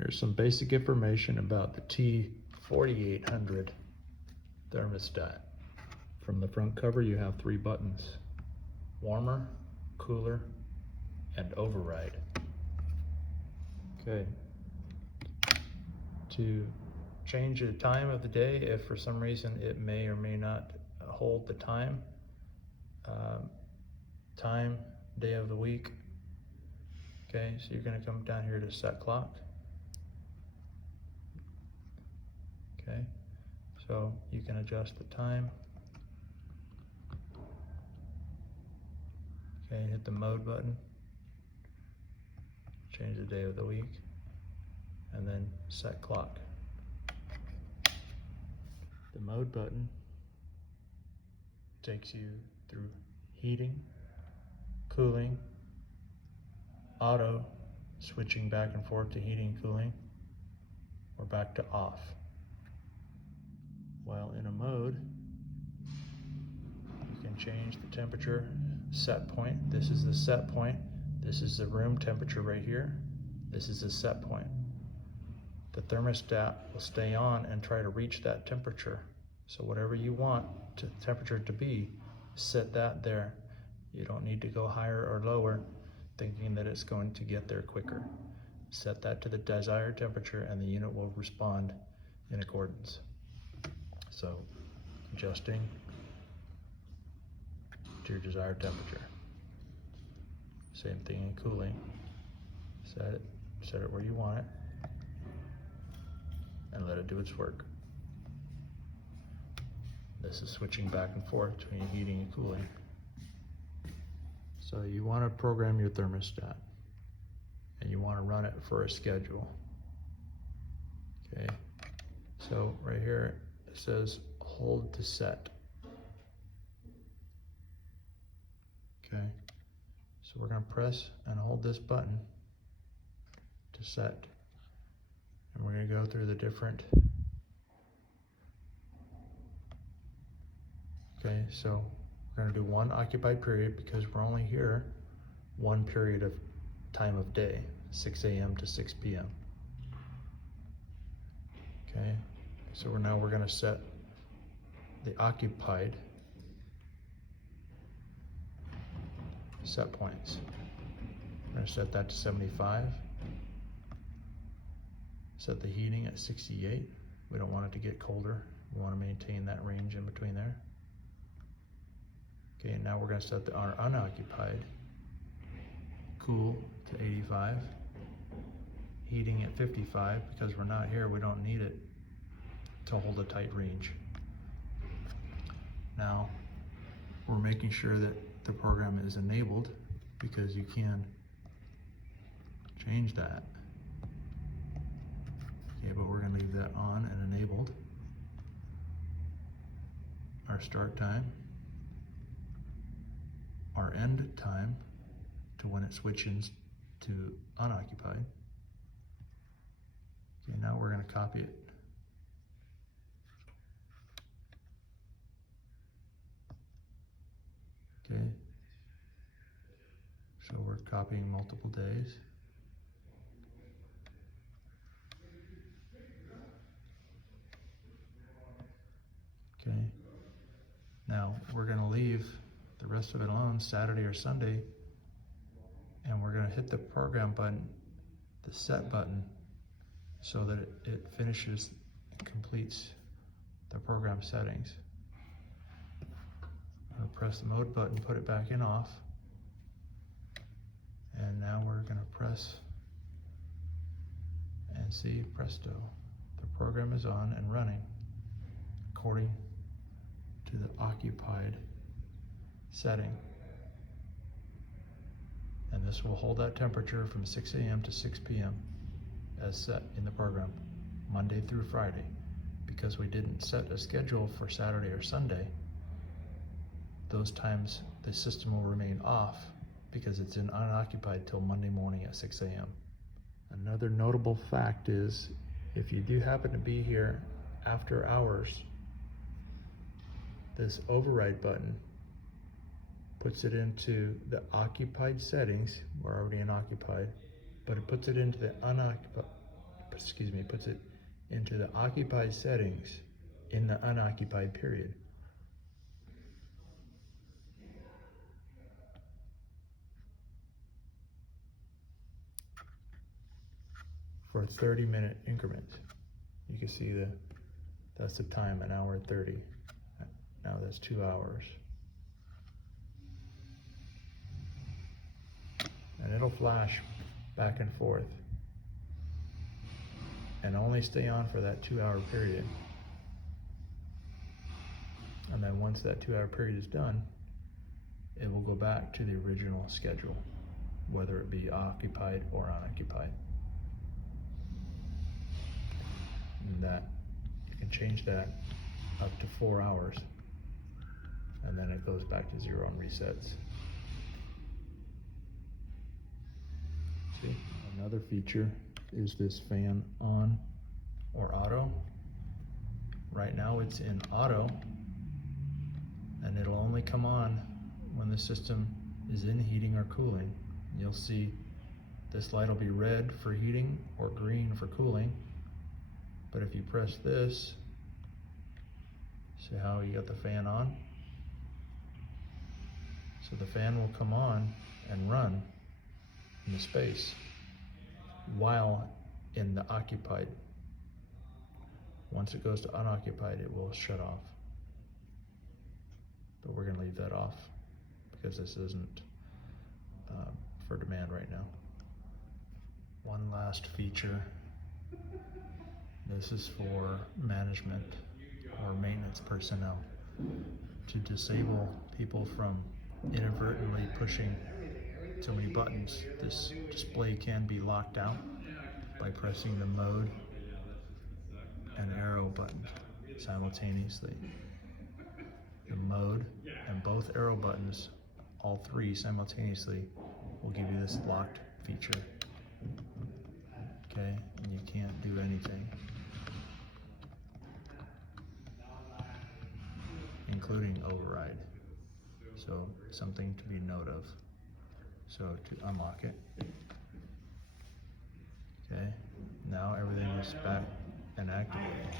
Here's some basic information about the T4800 thermostat. From the front cover, you have 3 buttons: warmer, cooler, and override. Okay. To change the time of the day, if for some reason it may or may not hold the time, day of the week. Okay, so you're going to come down here to set clock. Okay, so you can adjust the time. Okay, hit the mode button, change the day of the week, and then set clock. The mode button takes you through heating, cooling, auto, switching back and forth to heating, cooling, or back to off. While in a mode, you can change the temperature set point. This is the set point. This is the room temperature right here. This is the set point. The thermostat will stay on and try to reach that temperature. So whatever you want the temperature to be, set that there. You don't need to go higher or lower thinking that it's going to get there quicker. Set that to the desired temperature and the unit will respond in accordance. So adjusting to your desired temperature. Same thing in cooling. Set it where you want it and let it do its work. This is switching back and forth between heating and cooling. So you want to program your thermostat and you want to run it for a schedule. Okay, so right here it says hold to set. Okay, so we're going to press and hold this button to set, and we're going to go through the different. Okay, so we're going to do one occupied period because we're only here one period of time of day, 6 a.m. to 6 p.m. Okay, so we're going to set the occupied set points. We're going to set that to 75. Set the heating at 68. We don't want it to get colder. We want to maintain that range in between there. Okay, now we're going to set our unoccupied cool to 85. Heating at 55 because we're not here. We don't need it to hold a tight range. Now we're making sure that the program is enabled because you can change that. Okay, but we're going to leave that on and enabled. Our start time, our end time to when it switches to unoccupied. Okay, now we're going to copy it. Okay, so we're copying multiple days. Okay, now we're going to leave the rest of it alone, Saturday or Sunday, and we're going to hit the program button, the set button, so that it finishes and completes the program settings. I'm going to press the mode button, put it back in off, and now we're going to press and see, presto, the program is on and running according to the occupied setting. And this will hold that temperature from 6 a.m. to 6 p.m. as set in the program, Monday through Friday. Because we didn't set a schedule for Saturday or Sunday, those times the system will remain off because it's in unoccupied till Monday morning at 6 a.m. Another notable fact is if you do happen to be here after hours, this override button puts it into the occupied settings. We're already in occupied, but it puts it into the unoccupied, puts it into the occupied settings in the unoccupied period. For 30-minute increments. You can see that's the time, 1:30. Now that's 2 hours. And it'll flash back and forth and only stay on for that 2-hour period. And then once that 2-hour period is done, it will go back to the original schedule, whether it be occupied or unoccupied. And that you can change that up to 4 hours, and then it goes back to 0 and resets. See, another feature is this fan on or auto. Right now it's in auto, and it'll only come on when the system is in heating or cooling. You'll see this light will be red for heating or green for cooling. But if you press this, see how you got the fan on? So the fan will come on and run in the space while in the occupied. Once it goes to unoccupied, it will shut off. But we're going to leave that off because this isn't for demand right now. One last feature. This is for management or maintenance personnel to disable people from inadvertently pushing too many buttons. This display can be locked out by pressing the mode and arrow button simultaneously. The mode and both arrow buttons, all three simultaneously, will give you this locked feature. Okay, and you can't do anything, including override. So something to be note of. So to unlock it. Okay, now everything is back and activated.